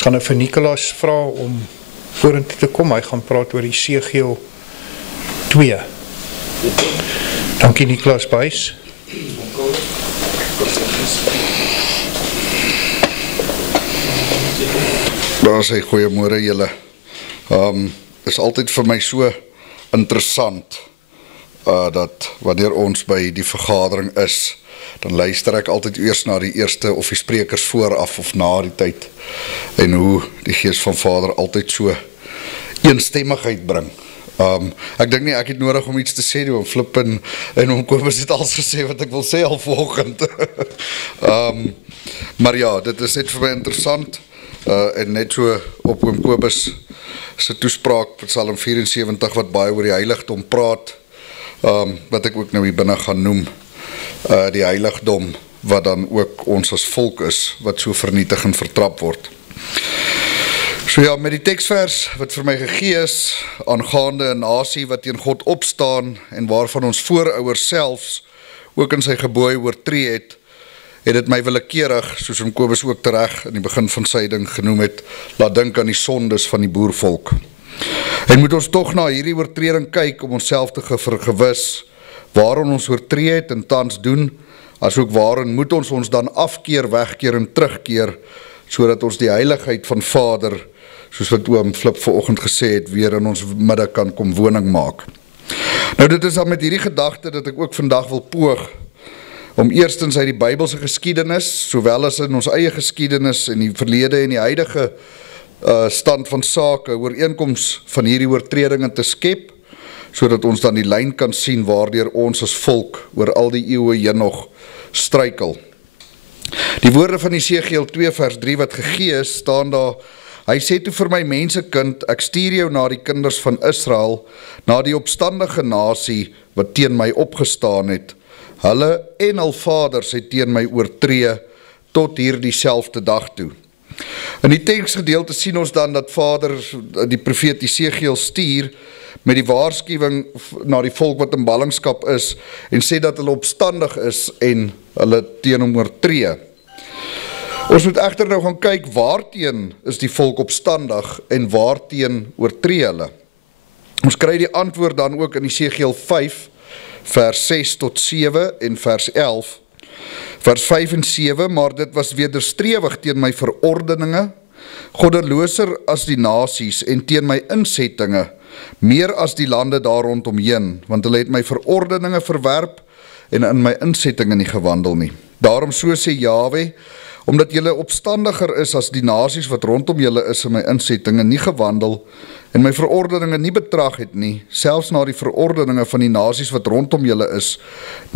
Ek gaan nou vir Nicolas vra om vorentoe te kom, hy gaan praat oor die Esegiel 2. Dankie Nicolas Buys. Daar sê goeiemôre julle. Is altyd vir my so interessant dat wanneer ons by die vergadering is, dan luister ek altyd eers na die eerste of die sprekers vooraf of na die tyd en hoe die Gees van Vader altyd so eensstemmigheid bring. Ek dink nie ek het nodig om iets te sê nie, om Flip en om Kobus het alles gesê wat ek wil sê al vanoggend. Maar ja, dit is net vir my interessant en net so op oom Kobus se toespraak Psalm 74 wat baie oor die heiligdom praat, wat ek ook nou hier binne gaan noem, die heiligdom wat dan ook ons as volk is, wat so vernietig en vertrap word. So ja, met die teksvers wat vir my gegee is, aangaande 'n nasie wat teen God opstaan en waarvan ons voorouers selfs ook in sy gebooie oortree het dit my willekeurig, soos om Kobus ook tereg in die begin van sy ding genoem het, laat dink aan die sondes van die boervolk. En moet ons tog na hierdie oortreding kyk om onsself te vergewis waarin ons oortree het en tans doen, asook waarin moet ons dan afkeer, wegkeer en terugkeer, sodat ons die heiligheid van Vader, soos wat oom Flip vanoggend gesê het, weer in ons midde kan kom woning maak. Nou dit is dan met hierdie gedagte dat ek ook vandag wil poog om eerstens uit die Bybelse geskiedenis, sowel as in ons eie geskiedenis en die verlede en die huidige stand van sake, ooreenkoms van hierdie oortredinge te skep, sodat ons dan die lyn kan sien waardeur ons as volk oor al die eeue heen nog struikel. Die woorde van Esegiel 2 vers 3 wat gegee is, staan daar: hy sê toe vir my mensekind, ek stuur jou na die kinders van Israel, na die opstandige nasie wat teen my opgestaan het. Hulle en hul vaders het teen my oortree tot hierdie selfde dag toe. In die teksgedeelte sien ons dan dat Vader die profeet Esegiel stuur met die waarskuwing na die volk wat in ballingskap is en sê dat hulle opstandig is en hulle teen hom oortree. Ons moet egter nou gaan kyk waarteen is die volk opstandig en waarteen oortree hulle. Ons kry die antwoord dan ook in Esegiel 5 vers 6 tot 7 en vers 11. Vers 5 en 7, maar dit was wederstrewig teen my verordeninge, goddeloser as die nasies en teen my insettinge, meer as die lande daar rondomheen, want hulle het my verordeninge verwerp en in my insettinge nie gewandel nie. Daarom so sê Jahwe, omdat julle opstandiger is as die nasies wat rondom julle is in my insettinge nie gewandel en my verordeninge nie betrag het nie, selfs na die verordeninge van die nasies wat rondom julle is,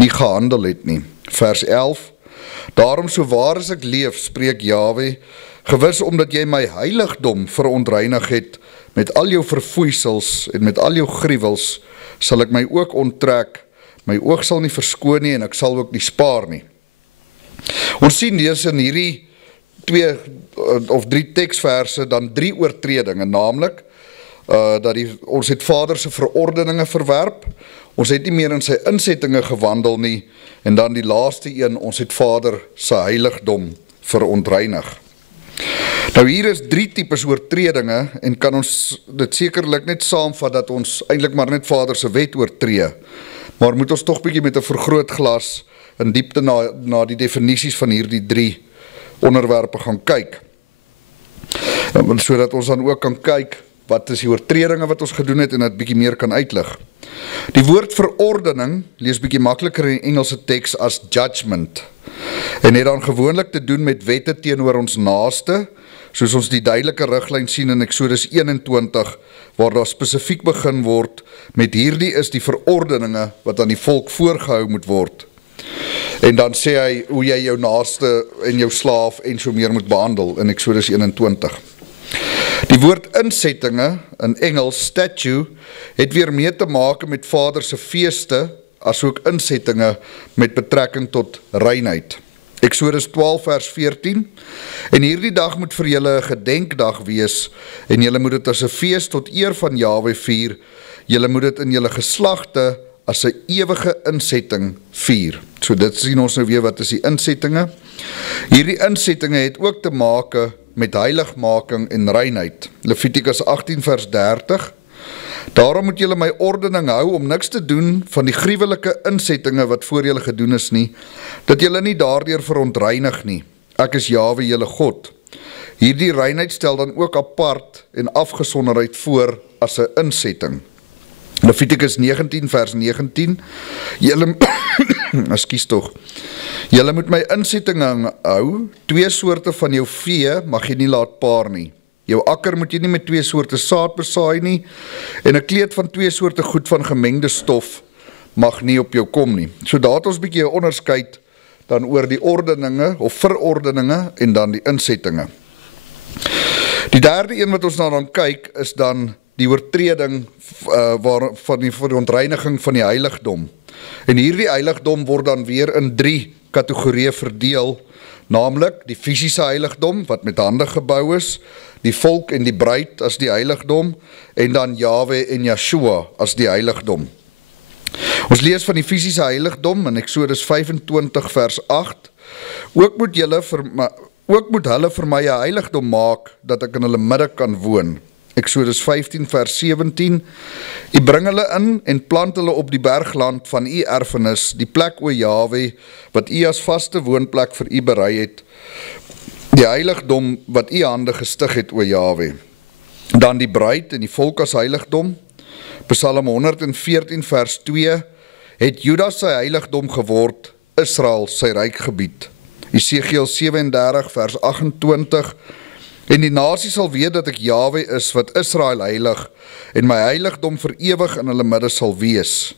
nie gehandel het nie. Vers 11, daarom so waar as ek leef, spreek Jahwe, gewis omdat jy my heiligdom verontreinig het, met al jou verfoeisels en met al jou gruwels, sal ek my ook onttrek, my oog sal nie verskoon nie en ek sal ook nie spaar nie. Ons sien dus in hierdie 2 of 3 teksverse dan 3 oortredinge, naamlik dat ons het Vader se verordeninge verwerp, ons het nie meer in sy insettinge gewandel nie, en dan die laaste een, ons het Vader se heiligdom verontreinig. Nou hier is 3 tipes oortredinge, en kan ons dit sekerlik net saamvat dat ons eintlik maar net Vader se wet oortree, maar moet ons toch bietjie met 'n vergrootglas in diepte na die definisies van hierdie 3 onderwerpe gaan kyk, sodat ons dan ook kan kyk wat is die oortredinge wat ons gedoen het en dit bietjie meer kan uitlig. Die woord verordening lees bietjie makliker in die Engelse teks as judgment en het dan gewoonlik te doen met wette teenoor ons naaste, soos ons die duidelike riglyn sien in Exodus 21 waar daar spesifiek begin word met hierdie is die verordeninge wat aan die volk voorgehou moet word. En dan sê hy hoe jy jou naaste en jou slaaf en so meer moet behandel in Exodus 21. Die woord insettinge, in Engels statue, het weer mee te maak met Vader se feeste, asook insettinge met betrekking tot reinheid. Exodus 12 vers 14, en hierdie dag moet vir julle 'n gedenkdag wees, en julle moet dit as 'n fees tot eer van Jahwe vier, julle moet dit in julle geslagte as 'n ewige insetting vier. So dit sien ons nou weer wat is die insettinge. Hierdie insettinge het ook te maak met heiligmaking en reinheid. Levitikus 18 vers 30. Daarom moet julle my ordening hou om niks te doen van die gruwelike insettinge wat voor julle gedoen is nie, dat julle nie daardeur verontreinig nie. Ek is Jahwe julle God. Hierdie reinheid stel dan ook apart en afgesonderheid voor as 'n insetting. Levitikus 19 vers 19. Julle ekskuus tog. Julle moet my insettinge hou, 2 soorte van jou vee mag jy nie laat paar nie. Jou akker moet jy nie met 2 soorte saad besaai nie, en 'n kleed van 2 soorte goed van gemengde stof mag nie op jou kom nie. So daar het ons bietjie 'n onderskeid dan oor die ordeninge of verordeninge en dan die insettinge. Die derde een wat ons nou dan kyk is dan die oortreding van die verontreiniging van die heiligdom. En hierdie heiligdom word dan weer in 3 kategorieë verdeel, naamlik die fisiese heiligdom wat met hande gebou is, die volk en die bruid as die heiligdom, en dan Jahwe en Yeshua as die heiligdom. Ons lees van die fisiese heiligdom in Eksodus 25 vers 8. Ook moet hulle vir my 'n heiligdom maak dat ek in hulle midde kan woon. Eksodus 15 vers 17. U bring hulle in en plant hulle op die bergland van u erfenis, die plek o Jahwe wat u as vaste woonplek vir u berei het, die heiligdom wat u hande gestig het o Jahwe. Dan die bruid en die volk as heiligdom. Psalm 114 vers 2. Het Juda sy heiligdom geword, Israel sy rykgebied. Esegiel 37 vers 28. En die nasie sal weet dat ek Jahwe is wat Israel heilig, en my heiligdom vir ewig in hulle midde sal wees.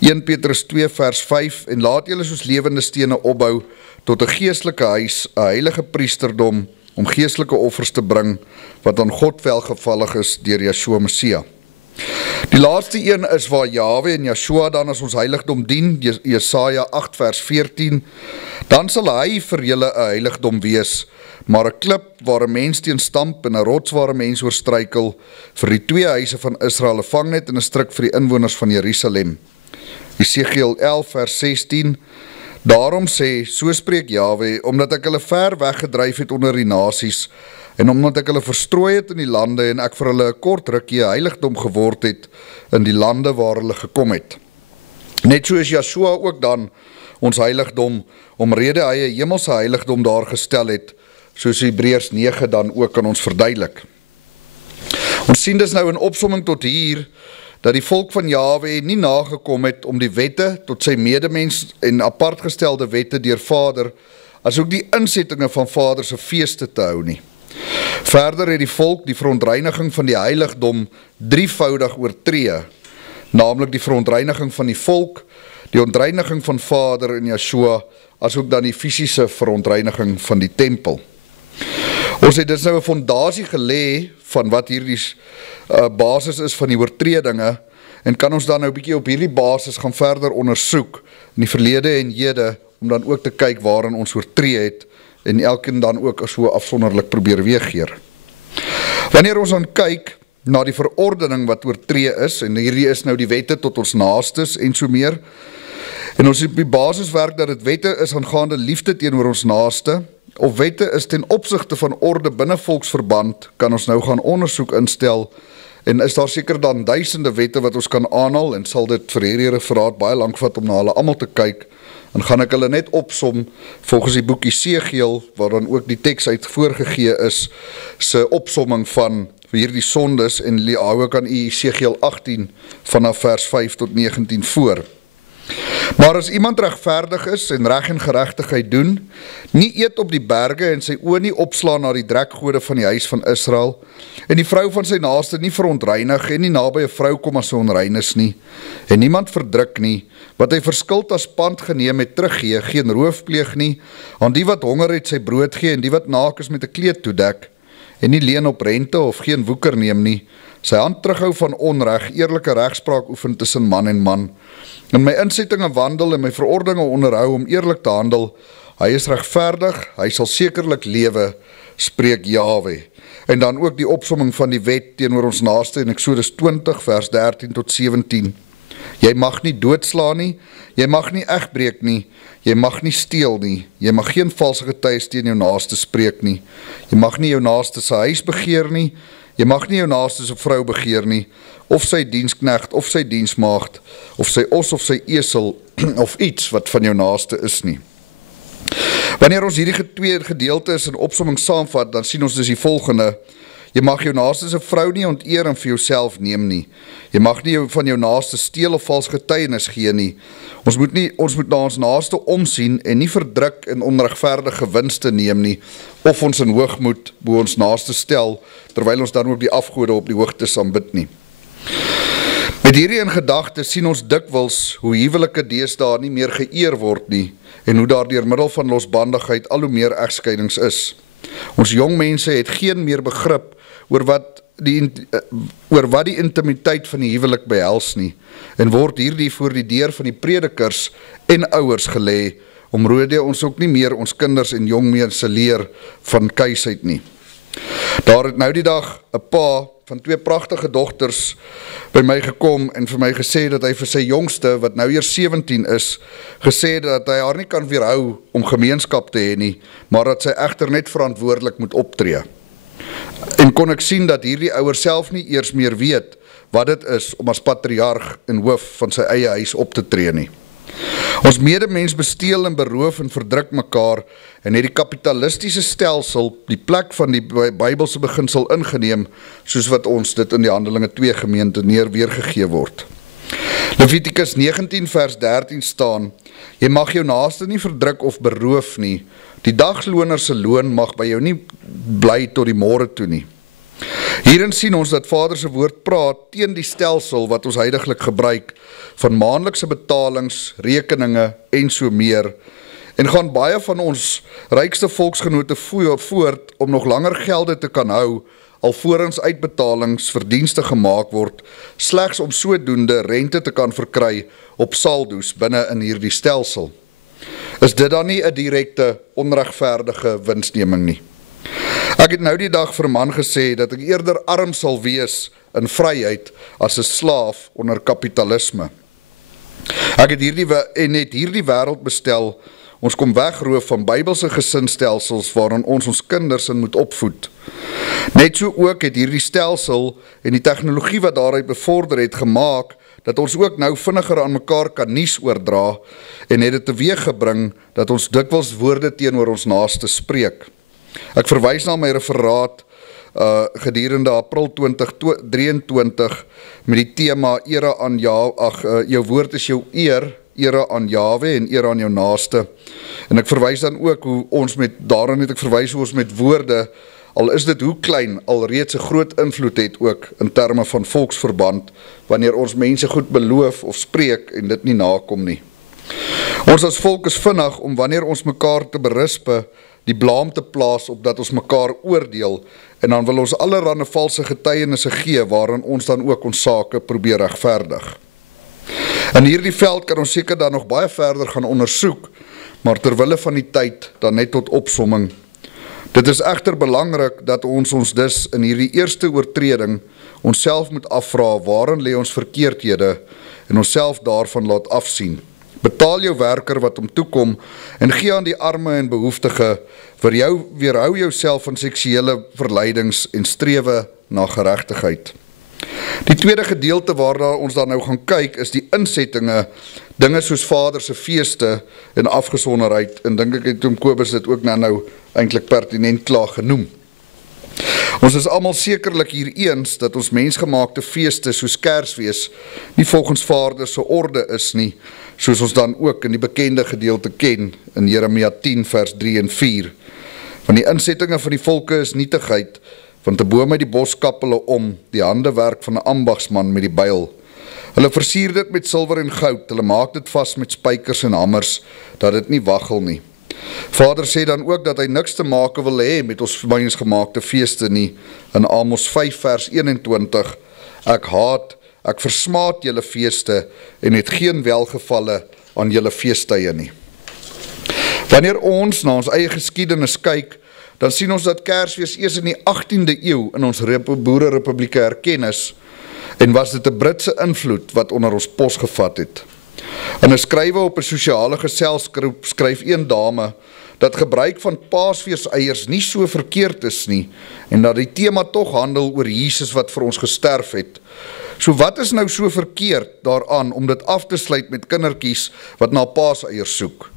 1 Petrus 2 vers 5. En laat julle soos lewende stene opbou tot 'n geestelike huis, 'n heilige priesterdom, om geestelike offers te bring, wat aan God welgevallig is deur Yeshua Messia. Die laaste een is waar Jahwe en Yeshua dan as ons heiligdom dien, Jesaja 8 vers 14. Dan sal hy vir julle 'n heiligdom wees, maar 'n klip waar 'n mens teen stamp en 'n rots waar 'n mens oor struikel, vir die 2 huise van Israel, 'n vangnet en 'n stryk vir die inwoners van Jerusalem. Esegiel 11 vers 16. Daarom sê, so spreek Jahwe, omdat ek hulle ver weggedryf het onder die nasies, en omdat ek hulle verstrooi het in die lande, en ek vir hulle 'n kort rukkie 'n heiligdom geword het in die lande waar hulle gekom het. Net so is Yeshua ook dan ons heiligdom, omrede hy 'n hemelse heiligdom daar gestel het, soos Hebreërs 9 dan ook aan ons verduidelik. Ons sien dus nou in opsomming tot hier, dat die volk van Jahwe nie nagekom het om die wette tot sy medemens en apartgestelde wette deur Vader, as ook die insettinge van Vader se feeste te hou nie. Verder het die volk die verontreiniging van die heiligdom drievoudig oortree, naamlik die verontreiniging van die volk, die ontreiniging van Vader en Yeshua, as ook dan die fisiese verontreiniging van die tempel. Ons het dus nou 'n fondasie gelê van wat hierdie basis is van die oortredinge, en kan ons dan nou 'n bietjie op hierdie basis gaan verder ondersoek in die verlede en hede, om dan ook te kyk waarin ons oortree het, en elkeen dan ook so afsonderlik probeer weergeer. Wanneer ons dan kyk na die verordening wat oortree is, en hierdie is nou die wette tot ons naastes en so meer, en ons op die basis werk dat dit wette is aangaande liefde teenoor ons naaste, of wette is ten opsigte van orde binne volksverband, kan ons nou gaan ondersoek instel, en is daar seker dan duisende wette wat ons kan aanhaal, en sal dit vir hierdie referaat baie lank vat om na hulle almal te kyk, en gaan ek hulle net opsom volgens die boek Esegiel, waar dan ook die teks uit voorgegee is, se opsomming van hierdie sondes, en hou ek aan Esegiel 18 vanaf vers 5 tot 19 voor. Maar as iemand regverdig is en reg en geregtigheid doen, nie eet op die berge en sy oë nie opslaan na die drekgode van die huis van Israel, en die vrou van sy naaste nie verontreinig en nie naby 'n vrou kom as sy onrein is nie, en niemand verdruk nie, wat hy verskuld as pand geneem het teruggee, geen roof pleeg nie, aan die wat honger het sy brood gee, en die wat naak is met 'n kleed toedek, en nie leen op rente of geen woeker neem nie, sy hand terughou van onreg, eerlike regspraak oefen tussen man en man, in my insettinge wandel en my verordeninge onderhou om eerlik te handel, hy is regverdig, hy sal sekerlik lewe, spreek Jahwe. En dan ook die opsomming van die wet teenoor ons naaste in Eksodus 20 vers 13 tot 17. Jy mag nie doodslaan nie, jy mag nie egbreek nie, jy mag nie steel nie, jy mag geen valse getuies teen jou naaste spreek nie, jy mag nie jou naaste se huis begeer nie, jy mag nie jou naaste se vrou begeer nie, of sy diensknegt, of sy diensmaagd, of sy os of sy esel, of iets wat van jou naaste is nie. Wanneer ons hierdie twee gedeeltes in opsomming saamvat, dan sien ons dus die volgende: jy mag jou naaste se vrou nie onteer en vir jouself neem nie. Jy mag nie van jou naaste steel of vals getuienis gee nie. Ons moet na ons naaste omsien en nie verdruk en onregverdige winste neem nie, of ons in hoogmoed bo ons naaste stel, terwyl ons dan ook die afgode op die hoogtes aanbid nie. Met hierdie in gedagte sien ons dikwels hoe huwelike deesdae nie meer geëer word nie, en hoe daar deur middel van losbandigheid al hoe meer egskeidings is. Ons jong mense het geen meer begrip oor wat die intimiteit van die huwelik behels nie, en word hierdie voor die deur van die predikers en ouers gelê, omrede ons ook nie meer ons kinders en jong mense leer van kuisheid nie. Daar het nou die dag 'n pa van 2 pragtige dogters by my gekom en vir my gesê dat hy vir sy jongste, wat nou eers 17 is, gesê dat hy haar nie kan weerhou om gemeenskap te hê nie, maar dat sy egter net verantwoordelik moet optree. En kon ek sien dat hierdie ouer self nie eers meer weet wat dit is om as patriarg en hoof van sy eie huis op te tree nie. Ons medemens besteel en beroof en verdruk mekaar en het die kapitalistiese stelsel die plek van die Bybelse beginsel ingeneem, soos wat ons dit in die Handelinge 2 gemeente weergegee word. Levitikus 19 vers 13 staan: jy mag jou naaste nie verdruk of beroof nie, die dagloner se loon mag by jou nie bly tot die môre toe nie. Hierin sien ons dat Vader se woord praat teen die stelsel wat ons huidiglik gebruik van maandelikse betalings, rekeninge en so meer, en gaan baie van ons rykste volksgenote voort om nog langer gelde te kan hou, alvorens uitbetalings vir dienste gemaak word, slegs om sodoende rente te kan verkry op saldo's binne in hierdie stelsel. Is dit dan nie 'n direkte onregverdige winsneming nie? Ek het nou die dag vir 'n man gesê dat ek eerder arm sal wees in vryheid as 'n slaaf onder kapitalisme. Ek het hierdie wêreld bestel. Ons kom wegroof van Bybelse gesinsstelsels waarin ons kinders in moet opvoed. Net so ook het hierdie stelsel en die tegnologie wat daaruit bevorder het gemaak, dat ons ook nou vinniger aan mekaar kan nuus oordra en het dit teweeg gebring dat ons dikwels woorde teenoor ons naaste spreek. Ek verwys na my referaat gedurende April 2023 met die tema ere aan jou woord is jou eer, ere aan Jahwe en ere aan jou naaste. En ek verwys dan ook hoe ons met woorde, al is dit hoe klein, al reeds 'n groot invloed het ook in terme van volksverband, wanneer ons mense goed beloof of spreek en dit nie nakom nie. Ons as volk is vinnig om wanneer ons mekaar te berispe, die blaam te plaas op dat ons mekaar oordeel, en dan wil ons allerhande valse getuienisse gee, waarin ons dan ook ons sake probeer regverdig. In hierdie veld kan ons seker dan nog baie verder gaan ondersoek, maar terwille van die tyd dan net tot opsomming. Dit is egter belangrik dat ons dus in hierdie eerste oortreding onsself moet afvra waarin lê ons verkeerdhede en onsself daarvan laat afsien. Betaal jou werker wat hom toekom en gee aan die arme en behoeftige, weerhou jouself van seksuele verleidings en strewe na geregtigheid. Die tweede gedeelte waarna ons dan nou gaan kyk is die insettinge, dinge soos Vader se feeste en afgesonderheid, en dink ek het Kobus dit ook nou eintlik pertinent klaar genoem. Ons is almal sekerlik hier eens dat ons mensgemaakte feeste soos Kersfees nie volgens Vader se orde is nie, soos ons dan ook in die bekende gedeelte ken in Jeremia 10 vers 3 en 4. Want die insettinge van die volke is nietigheid, want 'n boom uit die bos kap hulle om, die handewerk van 'n ambagsman met die byl. Hulle versier dit met silwer en goud, hulle maak dit vas met spykers en hammers, dat dit nie waggel nie. Vader sê dan ook dat hy niks te maak wil hê met ons mensgemaakte feeste nie, in Amos 5 vers 21, ek versmaad julle feeste en het geen welgevalle aan julle feestuie nie. Wanneer ons na ons eie geskiedenis kyk, dan sien ons dat Kersfees eers in die 18de eeu in ons boererepublieke herken is, en was dit 'n Britse invloed wat onder ons pos gevat het. In 'n skrywe op 'n sosiale geselsgroep skryf een dame dat gebruik van paasfeeseiers nie so verkeerd is nie en dat die tema tog handel oor Jesus wat vir ons gesterf het. So wat is nou so verkeerd daaraan om dit af te sluit met kindertjies wat na paaseiers soek?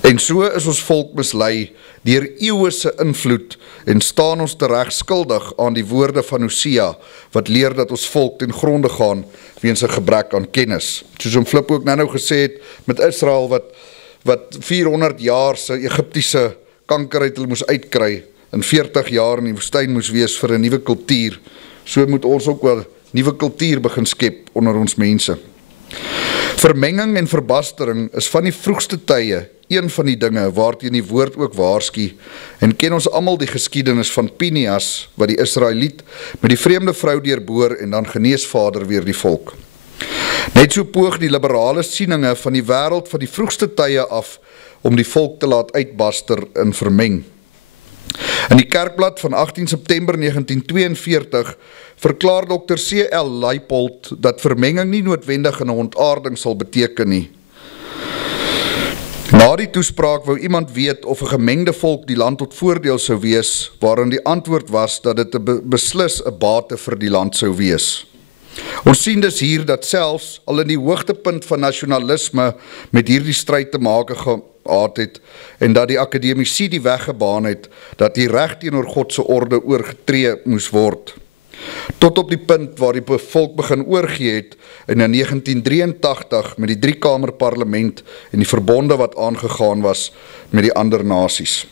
En so is ons volk mislei deur eeue se invloed en staan ons tereg skuldig aan die woorde van Hosea wat leer dat ons volk ten gronde gaan weens 'n gebrek aan kennis. Soos om Flip ook nou gesê het met Israel wat 400 jaar se Egiptiese kanker uit hulle moes uitkry, in 40 jaar in die woestyn moes wees vir 'n nuwe kultuur. So moet ons ook wel nuwe kultuur begin skep onder ons mense. Vermenging en verbastering is van die vroegste tye een van die dinge waarteen die woord ook waarsku, en ken ons almal die geskiedenis van Pinias, wat die Israeliet met die vreemde vrou deurboor en dan genees Vader weer die volk. Net so poog die liberale sieninge van die wêreld van die vroegste tye af om die volk te laat uitbaster en vermeng. In die Kerkblad van 18 September 1942 verklaar Dr. C.L. Leipold dat vermenging nie noodwendig 'n ontaarding sal beteken nie. Na die toespraak wou iemand weet of 'n gemengde volk die land tot voordeel sou wees, waarin die antwoord was dat dit beslis 'n bate vir die land sou wees. Ons sien dus hier dat selfs al in die hoogtepunt van nasionalisme met hierdie stryd te maak gehad het, en dat die akademici die weg gebaan het, dat die reg teenoor God se orde oorgetree moes word. Tot op die punt waar die volk begin oorgee het, en in 1983 met die 3-kamer parlement en die verbonde wat aangegaan was met die ander nasies.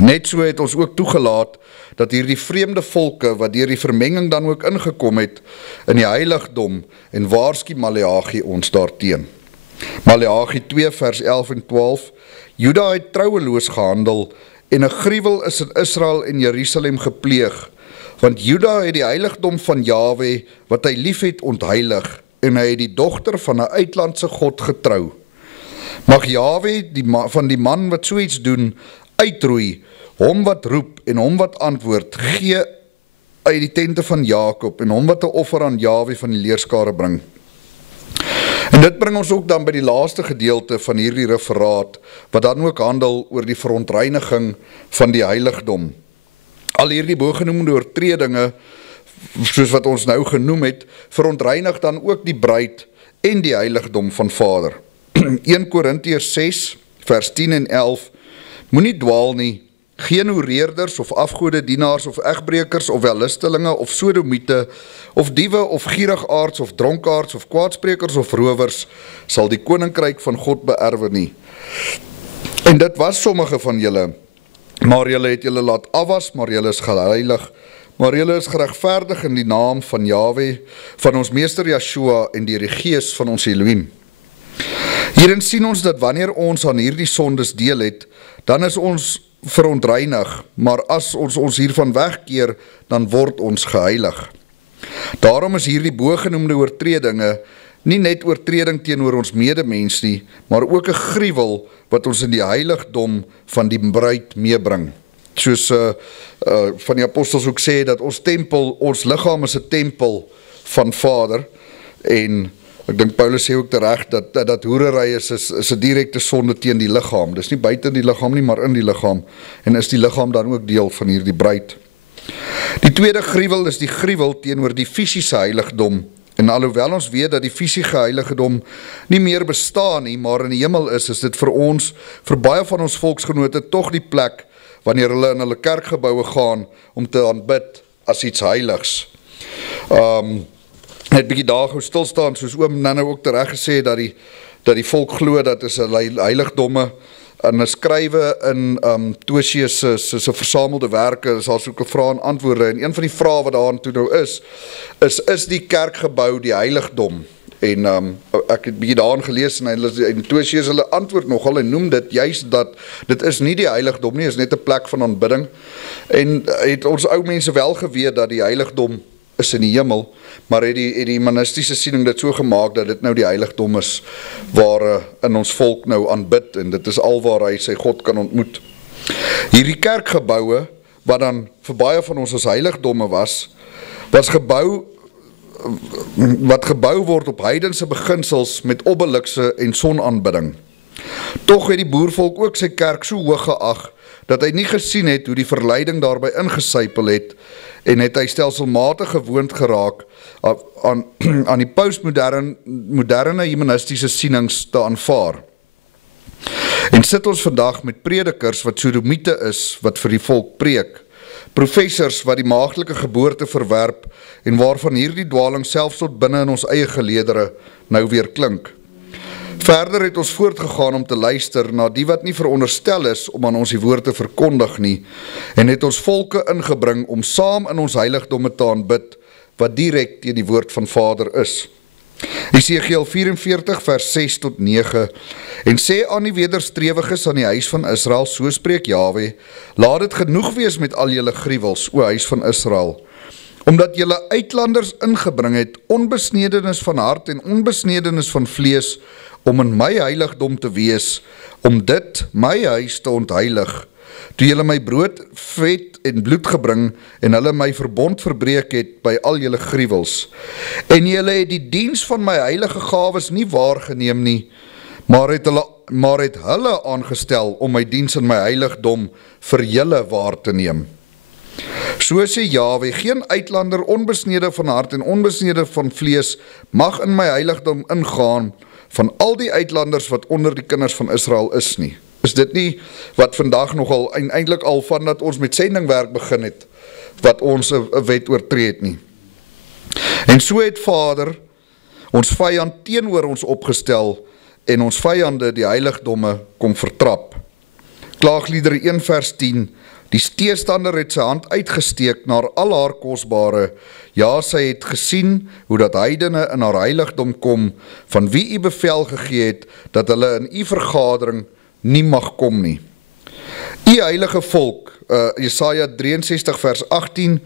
Net so het ons ook toegelaat dat hierdie vreemde volke wat deur die vermenging dan ook ingekom het in die heiligdom, en waarsku Maleagi ons daarteen. Maleagi 2 vers 11 en 12, Juda het trouweloos gehandel en 'n gruwel is in Israel en Jerusalem gepleeg, want Juda het die heiligdom van Jahwe wat hy liefhet ontheilig, en hy het die dogter van 'n uitlandse god getrou. Mag Jahwe van die man wat so iets doen uitroei, hom wat roep en hom wat antwoord, gee uit die tente van Jakob, en hom wat 'n offer aan Jahwe van die leerskare bring. En dit bring ons ook dan by die laaste gedeelte van hierdie referaat, wat dan ook handel oor die verontreiniging van die heiligdom. Al hierdie bogenoemde oortredinge, soos wat ons nou genoem het, verontreinig dan ook die bruid en die heiligdom van Vader. 1 Korintiërs 6 vers 10 en 11, moenie dwaal nie, geen hoereerders of afgode dienaars of egbrekers of wellustelinge of sodomiete of diewe of gierigaards of dronkaards of kwaadsprekers of rowers sal die koninkryk van God beerwe nie. En dit was sommige van julle, maar julle het julle laat afwas, maar julle is geheilig, maar julle is geregverdig in die naam van Jahwe, van ons meester Yeshua en deur die gees van ons Elohim. Hierin sien ons dat wanneer ons aan hierdie sondes deel het, dan is ons verontreinig, maar as ons hiervan wegkeer, dan word ons geheilig. Daarom is hierdie bogenoemde oortredinge nie net oortreding teenoor ons medemens nie, maar ook 'n gruwel wat ons in die heiligdom van die bruid meebring. Soos van die apostels ook sê, dat ons tempel, ons liggaam is 'n tempel van Vader, en ek dink Paulus sê ook terecht dat hoerery is 'n direkte sonde teen die liggaam. Dis nie buite die liggaam nie, maar in die liggaam. En is die liggaam dan ook deel van hierdie bruid. Die tweede gruwel is die gruwel teenoor die fisiese heiligdom. En alhoewel ons weet dat die fisiese heiligdom nie meer bestaan nie, maar in die hemel is dit vir ons, vir baie van ons volksgenote, tog die plek wanneer hulle in hulle kerkgeboue gaan om te aanbid as iets heiligs. Net bietjie daar gou stilstaan, soos oom nou ook tereg gesê, dat die volk glo dat is 'n heiligdomme, en 'n skrywe in Tosius se versamelde werke, is daar soeke vrae en antwoorde, en een van die vrae wat daar toe nou is die kerkgebou die heiligdom? En ek het bietjie daarin gelees, en Tosius hulle antwoord nogal, en noem dit juist dat dit is nie die heiligdom nie, is net 'n plek van aanbidding, en het ons ou mense wel geweet dat die heiligdom is in die hemel, maar het die humanistiese siening dit so gemaak dat dit nou die heiligdom is waar in ons volk nou aanbid, en dit is al waar hy sy God kan ontmoet. Hierdie kerkgeboue, wat dan vir baie van ons as heiligdomme was gebou wat gebou word op heidense beginsels met obelikse en sonaanbidding. Tog het die boervolk ook sy kerk so hoog geag, dat hy nie gesien het hoe die verleiding daarby ingesypel het, en het hy stelselmatig gewoond geraak aan die postmoderne humanistiese sienings te aanvaar. En sit ons vandag met predikers wat sodomiete is, wat vir die volk preek, professors wat die maagdelike geboorte verwerp, en waarvan hierdie dwaling selfs tot binne in ons eie geleedere nou weer klink. Verder het ons voortgegaan om te luister na die wat nie veronderstel is om aan ons die woord te verkondig nie, en het ons volke ingebring om saam in ons heiligdomme te aanbid, wat direk teen die woord van Vader is. Esegiel 44 vers 6 tot 9, en sê aan die wederstrewiges aan die huis van Israel, so spreek Jahwe, laat dit genoeg wees met al julle gruwels, o huis van Israel, omdat julle uitlanders ingebring het, onbesnedenis van hart en onbesnedenis van vlees, om in my heiligdom te wees, om dit, my huis, te ontheilig, toe julle my brood, vet en bloed gebring, en hulle my verbond verbreek het by al julle gruwels. En julle het die diens van my heilige gawes nie waargeneem nie, maar het hulle aangestel om my diens in my heiligdom vir julle waar te neem. So sê Jahwe, geen uitlander onbesnede van hart en onbesnede van vlees mag in my heiligdom ingaan van al die uitlanders wat onder die kinders van Israel is nie. Is dit nie wat vandag nogal en eintlik al van dat ons met sendingwerk begin het, wat ons 'n wet oortree het nie. En so het Vader ons vyand teenoor ons opgestel en ons vyande die heiligdomme kom vertrap. Klaagliedere 1 vers 10, die teestander het sy hand uitgesteek na al haar kosbare, ja, sy het gesien hoe dat heidene in haar heiligdom kom, van wie u bevel gegee het, dat hulle in u vergadering nie mag kom nie. U heilige volk, Jesaja 63 vers 18,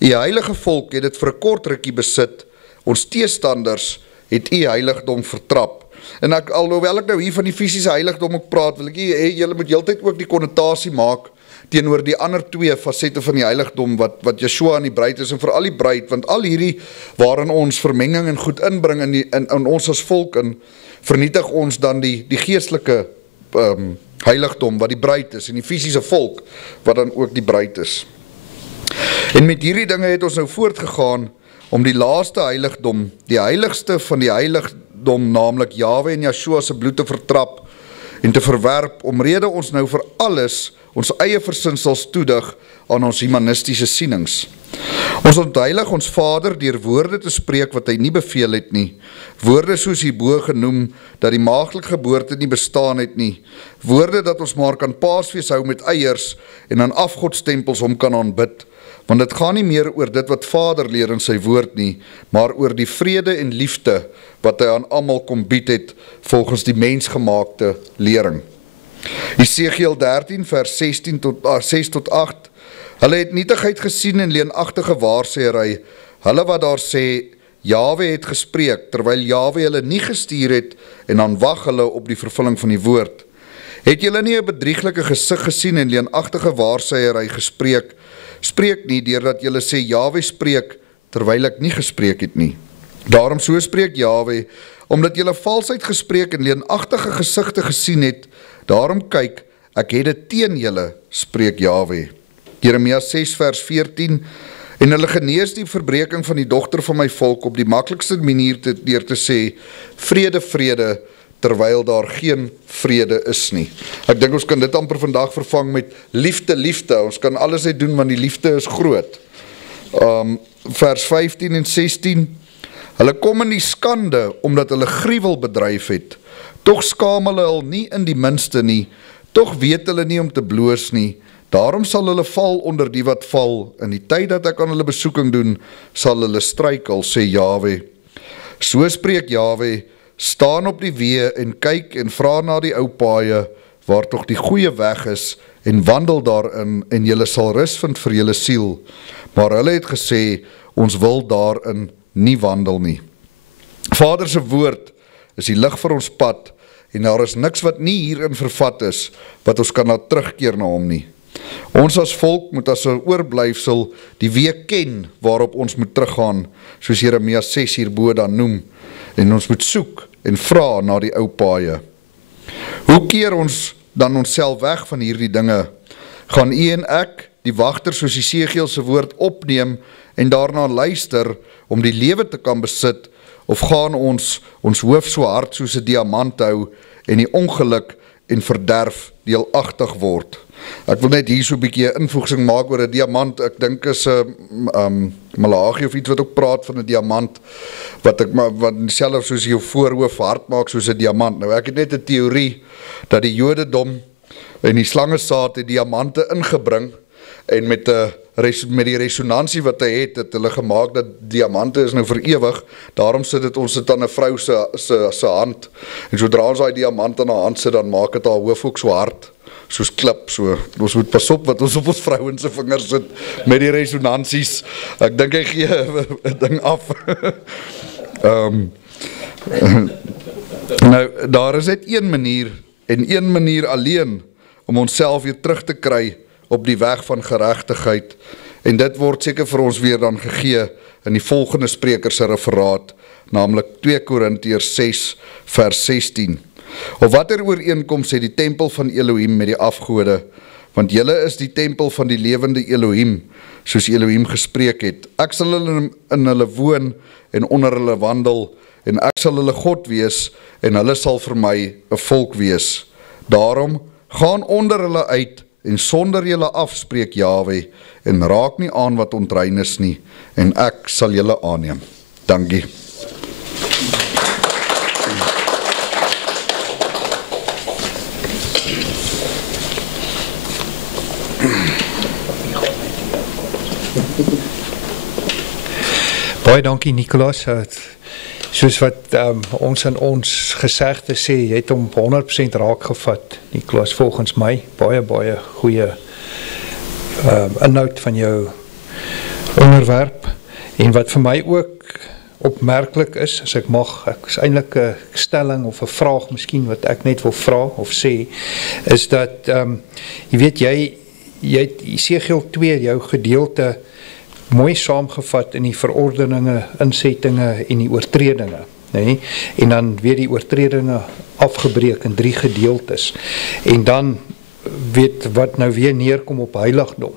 u heilige volk het dit vir 'n kort rukkie besit, ons teestanders het u heiligdom vertrap. En alhoewel ek nou hier van die fisiese heiligdom ook praat, wil ek julle moet heeltyd ook die konnotasie maak teenoor die ander twee fasette van die heiligdom wat Yeshua aan die bruid is, en vir al die bruid, want al hierdie waarin ons vermenging en goed inbring in ons as volk, en vernietig ons dan die geestelike heiligdom wat die bruid is, en die fisiese volk wat dan ook die bruid is. En met hierdie dinge het ons nou voortgegaan om die laaste heiligdom, die heiligste van die heiligdom, naamlik Jahwe en Yeshua se bloed te vertrap en te verwerp, omrede ons nou vir alles ons eie versinsels toedig aan ons humanistiese sienings. Ons ontheilig ons Vader deur woorde te spreek wat hy nie beveel het nie, woorde soos hierbo genoem, dat die maagdelike geboorte nie bestaan het nie, woorde dat ons maar kan Paasfees hou met eiers en aan afgodstempels hom kan aanbid, want dit gaan nie meer oor dit wat Vader leer in sy woord nie, maar oor die vrede en liefde wat hy aan almal kom bied het volgens die mensgemaakte lering. Esegiel 13 vers 6 tot 8, hulle het nietigheid gesien en leenagtige waarsêery, hulle wat daar sê, Jahwe het gespreek, terwyl Jahwe hulle nie gestuur het, en dan wag hulle op die vervulling van die woord. Het julle nie 'n bedrieglike gesig gesien en leenagtige waarsêery gespreek, spreek nie, deurdat julle sê, Jahwe spreek, terwyl ek nie gespreek het nie. Daarom so spreek Jahwe, omdat julle valsheid gespreek en leenagtige gesigte gesien het, daarom kyk, ek het dit teen julle, spreek Jahwe. Jeremia 6 vers 14, en hulle genees die verbreking van die dogter van my volk op die maklikste manier deur te sê, vrede, vrede, terwyl daar geen vrede is nie. Ek dink ons kan dit amper vandag vervang met liefde, liefde, ons kan alles net doen want die liefde is groot. Vers 15 en 16, hulle kom in die skande, omdat hulle gruwel bedryf het, tog skaam hulle al nie in die minste nie, tog weet hulle nie om te bloos nie, daarom sal hulle val onder die wat val, in die tyd dat ek aan hulle besoeking doen, sal hulle struikel, sê Jahwe. So spreek Jahwe, staan op die weë en kyk en vra na die ou paaie, waar tog die goeie weg is, en wandel daarin, en julle sal rus vind vir julle siel. Maar hulle het gesê, ons wil daarin nie wandel nie. Vader se woord is die lig vir ons pad, en daar is niks wat nie hierin vervat is, wat ons kan laat terugkeer na hom nie. Ons as volk moet as 'n oorblyfsel die week ken waarop ons moet teruggaan, soos Jeremia 6 hierbo dan noem, en ons moet soek en vra na die ou paaie. Hoe keer ons dan onsself weg van hierdie dinge? Gaan u en ek die wagter soos Jesegiel se woord opneem en daarna luister om die lewe te kan besit, of gaan ons hoof so hard soos 'n diamant hou en die ongeluk en verderf deelagtig word? Ek wil net hier so 'n bietjie 'n invoegsing maak oor 'n diamant. Ek dink is 'n Malachi of iets wat ook praat van 'n diamant, wat self soos jou voorhoof hard maak soos 'n diamant. Nou ek het net 'n teorie dat die Jodendom en die slangesaad het diamante ingebring, en met die resonansie wat hy het hulle gemaak dat diamante is nou vir ewig, daarom sit dit ons sit aan 'n vrou se hand, en sodra ons daai diamant aan haar hand sit, dan maak dit haar hoof ook so hard, soos klip, so, ons moet pas op wat ons op ons vrouens se vingers sit, met die resonansies. Ek dink hy gee 'n ding af. Nou, daar is net een manier, en een manier alleen, om onsself weer terug te kry op die weg van geregtigheid, en dit word seker vir ons weer dan gegee in die volgende spreker se referaat, naamlik 2 Korintiërs 6 vers 16. Of watter ooreenkoms het die tempel van Elohim met die afgode, want julle is die tempel van die lewende Elohim, soos Elohim gespreek het. Ek sal hulle in hulle woon en onder hulle wandel, en ek sal hulle God wees, en hulle sal vir my 'n volk wees. Daarom, gaan onder hulle uit, en sonder julle afspreek Jahwe, en raak nie aan wat ontrein is nie, en ek sal julle aanneem. Dankie. Baie dankie Nicolas, soos wat ons in ons gesegde sê, jy het hom 100% raak gevat, Nicolas, volgens my, baie goeie inhoud van jou onderwerp, en wat vir my ook opmerklik is, as ek mag, ek is eintlik 'n stelling of 'n vraag miskien wat ek net wil vra of sê, is dat, jy weet, jy het Jesegiel 2, jou gedeelte, mooi saamgevat in die verordeninge, insettinge en die oortredinge, nee? En dan weer die oortredinge afgebreek in 3 gedeeltes, en dan weet wat nou weer neerkom op heiligdom.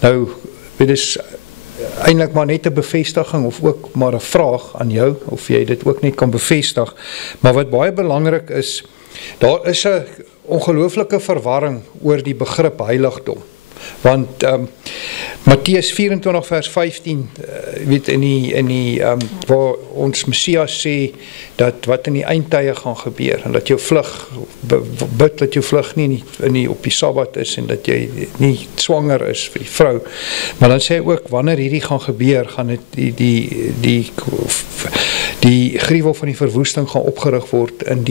Nou, dit is eintlik maar net 'n bevestiging of ook maar 'n vraag aan jou, of jy dit ook net kan bevestig, maar wat baie belangrik is, daar is 'n ongelooflike verwarring oor die begrip heiligdom. Want Matteus 24 vers 15, weet in die waar ons Messias sê dat wat in die eindtye gaan gebeur, en dat jou vlug, bid dat jou vlug nie op die Sabbat is, en dat jy nie swanger is vir die vrou, maar dan sê hy ook, wanneer hierdie gaan gebeur, gaan dit die gruwel van die verwoesting gaan opgerig word in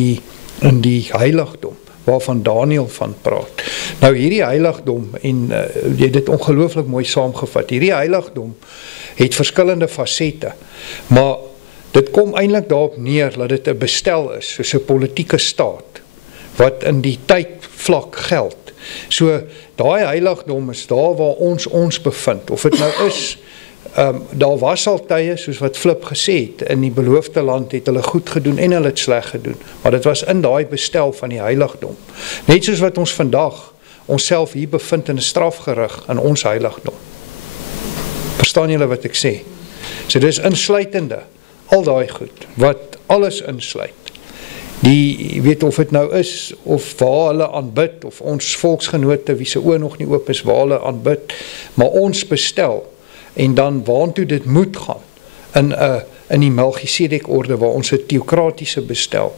die heiligdom, waarvan Daniel van praat. Nou hierdie heiligdom, en jy het dit ongelooflik mooi saamgevat, hierdie heiligdom het verskillende fasette, maar dit kom eintlik daarop neer, dat dit 'n bestel is, soos 'n politieke staat, wat in die tydvlak geld. So, daai heiligdom is daar waar ons bevind, of dit nou is, daar was al tye, soos wat Flip gesê het, in die beloofde land het hulle goed gedoen en hulle het sleg gedoen, maar dit was in daai bestel van die heiligdom. Net soos wat ons vandag onsself hier bevind in 'n strafgerig in ons heiligdom. Verstaan julle wat ek sê? So dis insluitende, al daai goed, wat alles insluit. Die, weet of het nou is, of waar hulle aanbid, of ons volksgenote, wie se oë nog nie oop is, waar hulle aanbid, maar ons bestel, en dan waantoe dit moet gaan, in die Melchisedek orde, waar ons 'n teokratiese bestel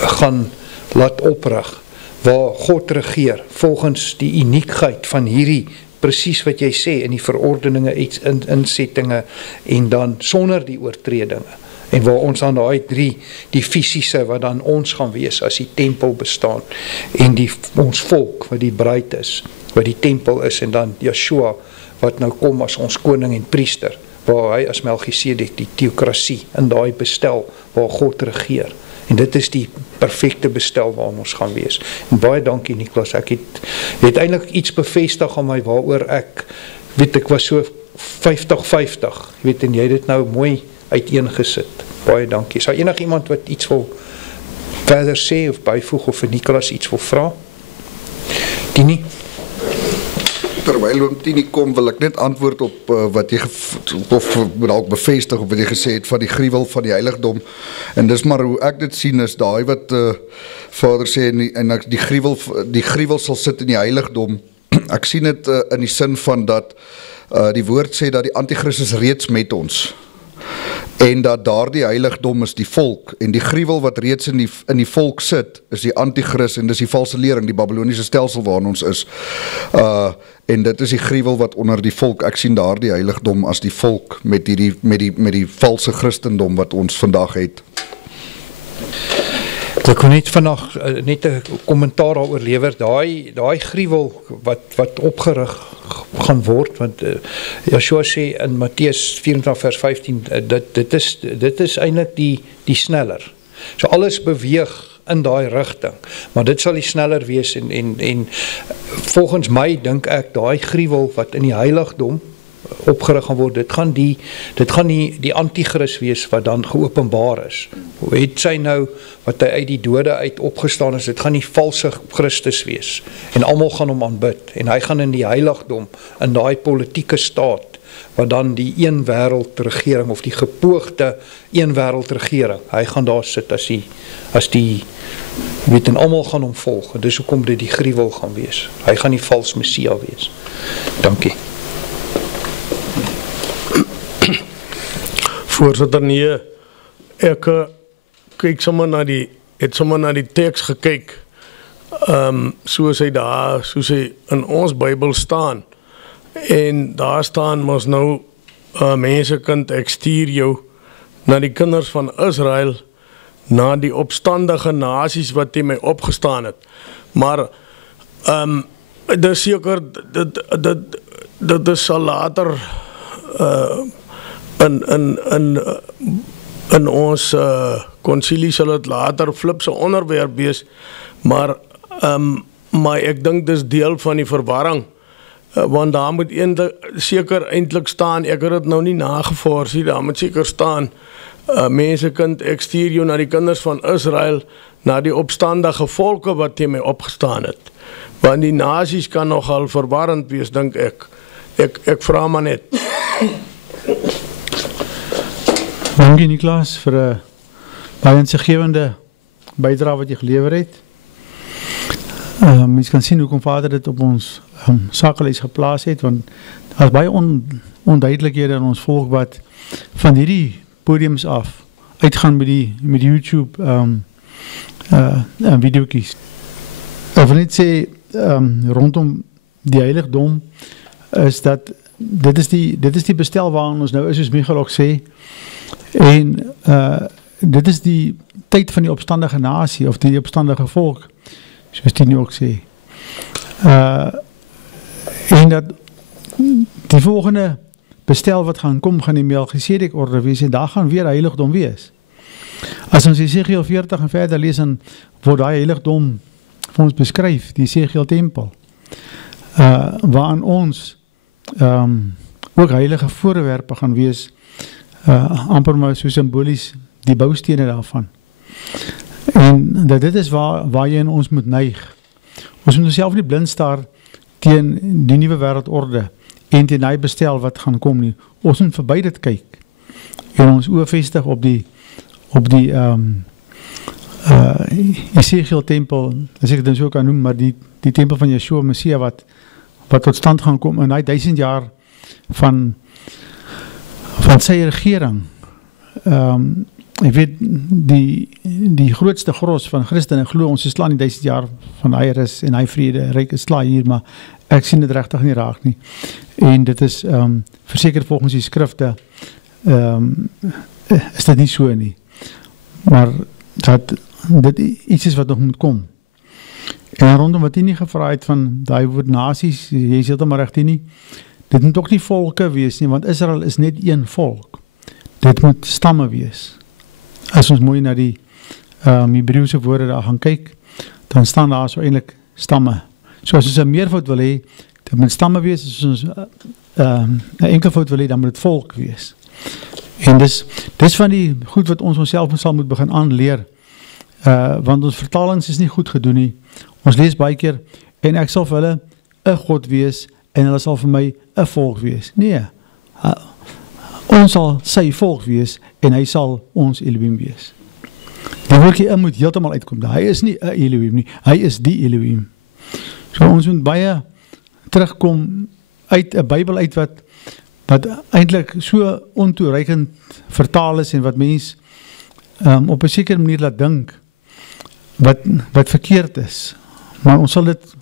gaan laat oprig, waar God regeer, volgens die uniekheid van hierdie, presies wat jy sê, in die verordeninge, insettinge, en dan sonder die oortredinge, en waar ons dan daai 3, die fisiese, wat dan ons gaan wees, as die tempel bestaan, en ons volk, wat die bruid is, wat die tempel is, en dan Yeshua, wat nou kom as ons koning en priester, waar hy as Melchisedek die teokrasie in daai bestel, waar God regeer, En dit is die perfekte bestel waarin ons gaan wees. En baie dankie Niklas, ek het eintlik iets bevestig aan my waaroor ek was so 50-50, en jy het dit nou mooi uiteengesit. Baie dankie. Is daar enig iemand wat iets wil verder sê of byvoeg of vir Niklas iets wil vra? Tini? Terwyl oom Tini kom, wil ek net antwoord op wat jy of dalk bevestig op wat jy gesê het van die gruwel van die heiligdom. En dis maar hoe ek dit sien is daai wat Vader sê en die gruwel sal sit in die heiligdom. Ek sien dit in die sin van dat die woord sê dat die Antichrist is reeds met ons. En dat daardie heiligdom is die volk, en die gruwel wat reeds in die volk sit, is die Antichrist, en dis die valse lering, die Babyloniese stelsel waarin ons is. En dit is die gruwel wat onder die volk, ek sien daardie heiligdom as die volk, met die valse Christendom wat ons vandag het. Ek kon net vandag net 'n kommentaar daaroor lewer, daai gruwel wat opgerig gaan word, want Joshua sê in Matteus 24 vers 15, dit is eintlik die sneller. So alles beweeg in daai rigting, maar dit sal die sneller wees en volgens my dink ek daai gruwel wat in die heiligdom opgerig gaan word, dit gaan die Antichrist wees wat dan geopenbaar is. Het sy nou, wat hy uit die dode uit opgestaan is, dit gaan die valse Christus wees, en almal gaan hom aanbid, en hy gaan in die heiligdom, in daai politieke staat, wat dan die een wêreldregering, of die gepoogde een wêreldregering, hy gaan daar sit as die en almal gaan hom volg, en dis hoekom dit die gruwel gaan wees. Hy gaan die vals Messia wees. Dankie. Voorsitter, nee, ek kyk sommer na die teks gekyk, soos hy in ons Bybel staan, en daar staan mos nou, mensekind, ek stuur jou na die kinders van Israel, na die opstandige nasies wat teen my opgestaan het. Maar, dit is seker, dit sal later, in ons konsilie sal het later flipse onderwerp wees, maar ek dink dis deel van die verwarring, want daar moet seker eintlik staan, ek het het nou nie nagevors nie, daar moet seker staan, mensekind, ek stuur jou na die kinders van Israel, na die opstandige volke wat teen my opgestaan het, want die nasies kan nogal verwarrend wees, dink ek vra maar net. Dankie Niklas vir 'n baie insiggewende bydrae wat jy gelewer het. Mens kan sien hoekom Vader dit op ons sakelys geplaas het, want daar is baie onduidelikhede in ons volk wat van hierdie podiums af uitgaan met die YouTube videoetjies. Ek wil net sê rondom die heiligdom is dat dit is die bestel waarin ons nou is, soos Michael ook sê, en dit is die tyd van die opstandige nasie, of die opstandige volk, soos die nu ook sê. En dat die volgende bestel wat gaan kom, gaan die Melchisedek orde wees, en daar gaan weer heiligdom wees. As ons Esegiel 40 en verder lees, dan word die heiligdom vir ons beskryf, die Esegiel tempel, waarin ons ook heilige voorwerpe gaan wees, amper maar so symbolies die boustene daarvan. En dat dit is waar jy in ons moet neig. Ons moet onsself nie blind staar teen die nuwe wêreldorde en teen die bestel wat gaan kom nie. Ons moet verby dit kyk en ons oë vestig op die Esegiel tempel, as ek dit so kan noem, maar die tempel van Yeshua Messia wat tot stand gaan kom in die 1000 jaar van sy regering. Ek weet, die grootste gros van Christene glo ons slaan die 1000 jaar van hy rus en hy vrede, ryk is sla hier, maar ek sien dit regtig nie raak nie. En dit is verseker volgens die skrifte is dit nie so nie. Maar dat dit iets is wat nog moet kom. En rondom wat jy nie gevra het van die woord nasies, jy sê dit maar recht nie, dit moet ook nie volke wees nie, want Israel is net een volk. Dit moet stamme wees. As ons mooi na die Hebreëse woorde daar gaan kyk, dan staan daar so eintlik stamme. So as ons 'n meervoud wil hê, dan moet stamme wees, as ons 'n enkelvoud wil hê, dan moet dit volk wees. En dis van die goed wat ons onsself sal moet begin aanleer, want ons vertalings is nie goed gedoen nie. Ons lees baie keer, en ek sal vir hulle 'n God wees, en hulle sal vir my 'n volk wees. Nee, ons sal sy volk wees, en hy sal ons Elohim wees. Die woordjie moet heeltemal uitkom. Hy is nie 'n Elohim nie, hy is die Elohim. So ons moet baie terugkom uit 'n Bybel uit wat eintlik so ontoereikend vertaal is en wat mens op 'n sekere manier laat dink wat verkeerd is. Maar ons sal dit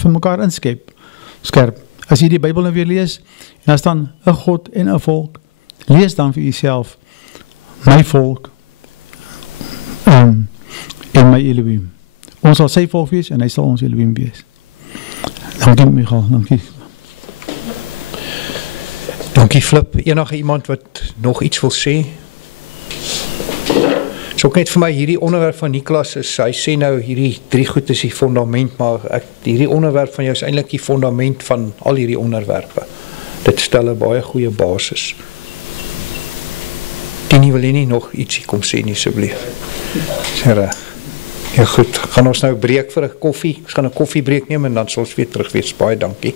vir mekaar skerp. As jy die Bybel nou weer lees, en daar staan 'n God en 'n volk, lees dan vir jouself my volk en my Elohim. Ons sal sy volk wees en hy sal ons Elohim wees. Dankie Michael, dankie. Dankie Flip. Enige iemand wat nog iets wil sê? So ook net vir my, hierdie onderwerp van Niklas is, hy sê nou hierdie 3 goed is die fondament, maar hierdie onderwerp van jou is eintlik die fondament van al hierdie onderwerpe. Dit stel 'n baie goeie basis. Tini, wil jy nie nog ietsie kom sê nie, asseblief? Sê ja goed, gaan ons nou breek vir 'n koffie. Ons gaan 'n koffiebreek neem en dan sal ons weer terug wees. Baie dankie.